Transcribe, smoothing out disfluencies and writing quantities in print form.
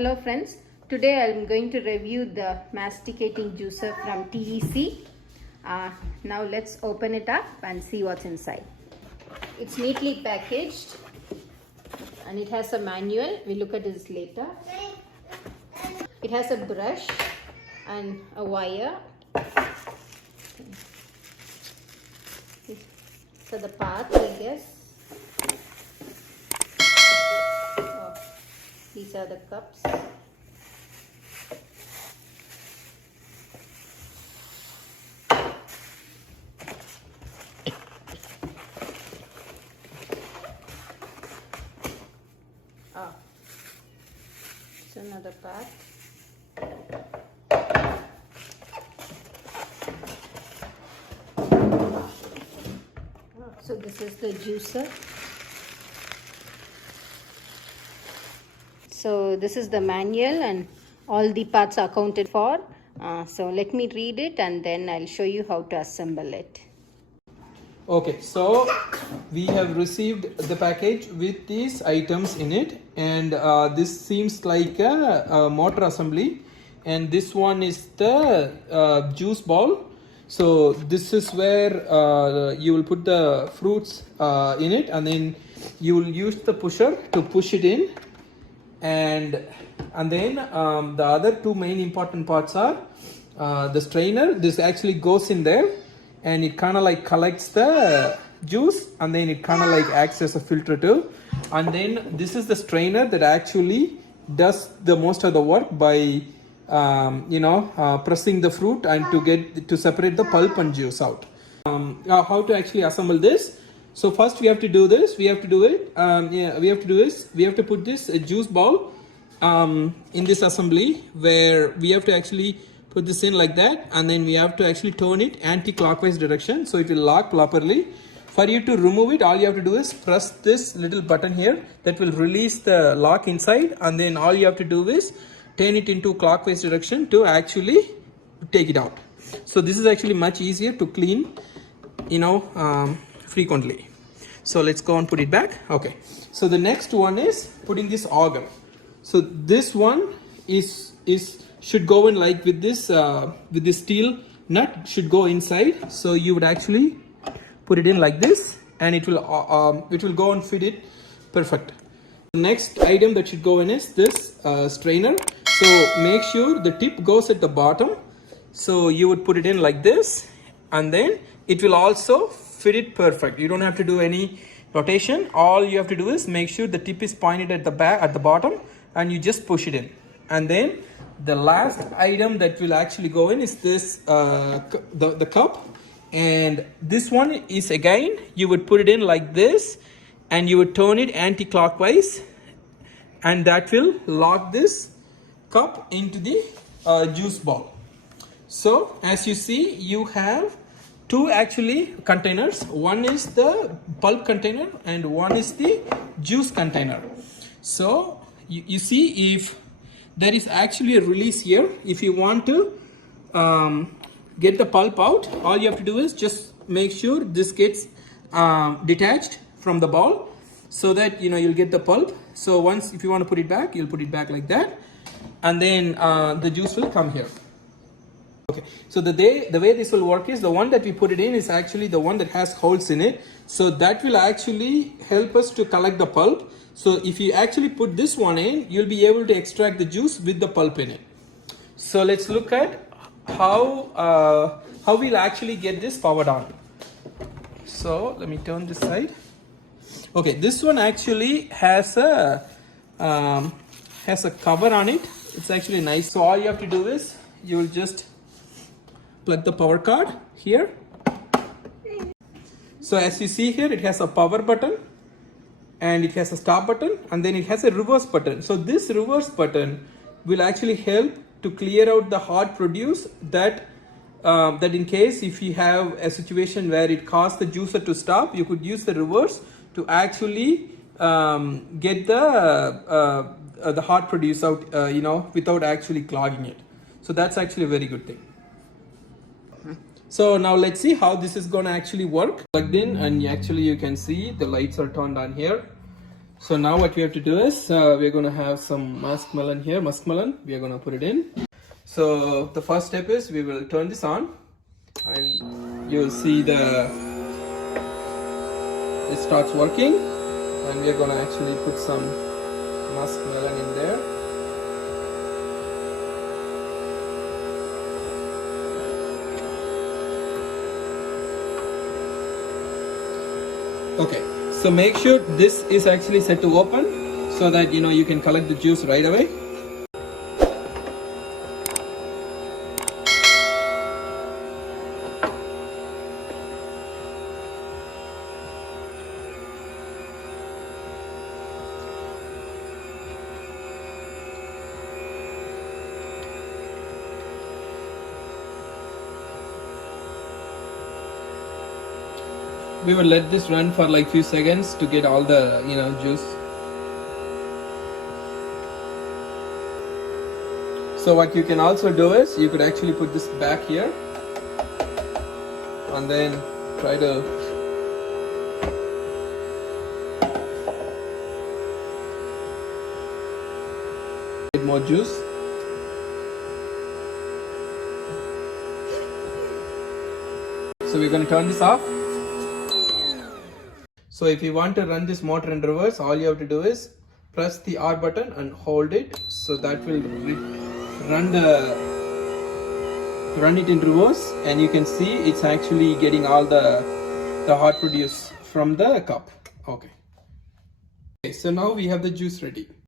Hello friends, today I am going to review the masticating juicer from TEC. Now let's open it up and see what's inside. It's neatly packaged and it has a manual. We'll look at this later. It has a brush and a wire. So the parts, I guess. These are the cups. It's another part. So this is the juicer. So this is the manual and all the parts are accounted for. So let me read it and then I'll show you how to assemble it. Okay, so we have received the package with these items in it, and this seems like a motor assembly, and this one is the juice bowl. So this is where you will put the fruits in it, and then you will use the pusher to push it in, and then the other two main important parts are the strainer. This actually goes in there and it kind of like collects the juice, and then it kind of like acts as a filter too. And then this is the strainer that actually does the most of the work by pressing the fruit and to separate the pulp and juice out. How to actually assemble this? So first we have to do this. We have to put this juice bowl in this assembly, where we have to actually put this in like that, and then we have to actually turn it anti-clockwise direction so it will lock properly. For you to remove it, all you have to do is press this little button here that will release the lock inside, and then all you have to do is turn it into clockwise direction to actually take it out. So this is actually much easier to clean frequently. So let's go and put it back. Okay, so the next one is putting this auger. So this one should go in like with this steel nut should go inside. So you would actually put it in like this, and it will go and fit it perfect. The next item that should go in is this strainer. So make sure the tip goes at the bottom. So you would put it in like this, and then it will also fit it perfect. You don't have to do any rotation. All you have to do is make sure the tip is pointed at the bottom, and you just push it in. And then the last item that will actually go in is this the cup, and this one is, again, you would put it in like this, and you would turn it anti-clockwise, and that will lock this cup into the juice bowl. So as you see, you have two actually containers. One is the pulp container and one is the juice container. So you see, if there is actually a release here, if you want to get the pulp out, all you have to do is just make sure this gets detached from the bowl, so that you'll get the pulp. So once, if you want to put it back, you'll put it back like that, and then the juice will come here. Okay, so the way this will work is, the one that we put it in is actually the one that has holes in it, so that will actually help us to collect the pulp. So if you actually put this one in, you'll be able to extract the juice with the pulp in it. So let's look at how we'll actually get this powered on. So let me turn this side. Okay, this one actually has a cover on it. It's actually nice. So all you have to do is, you will just plug the power cord here. So as you see here, it has a power button, and it has a stop button, and then it has a reverse button. So this reverse button will actually help to clear out the hard produce that in case if you have a situation where it caused the juicer to stop, you could use the reverse to actually get the hard produce out without actually clogging it. So that's actually a very good thing. So now let's see how this is going to actually work. Plugged in, and actually you can see the lights are turned on here. So now what we have to do is we're going to have some muskmelon here. Muskmelon, we are going to put it in. So the first step is we will turn this on, and you'll see it starts working, and we are going to actually put some muskmelon in there. Okay, so make sure this is actually set to open so that you can collect the juice right away. We will let this run for like few seconds to get all the juice. So what you can also do is you could actually put this back here and then try to get more juice. So we're going to turn this off. So if you want to run this motor in reverse, all you have to do is press the R button and hold it. So that will run it in reverse, and you can see it's actually getting all the hot produce from the cup. Okay, so now we have the juice ready.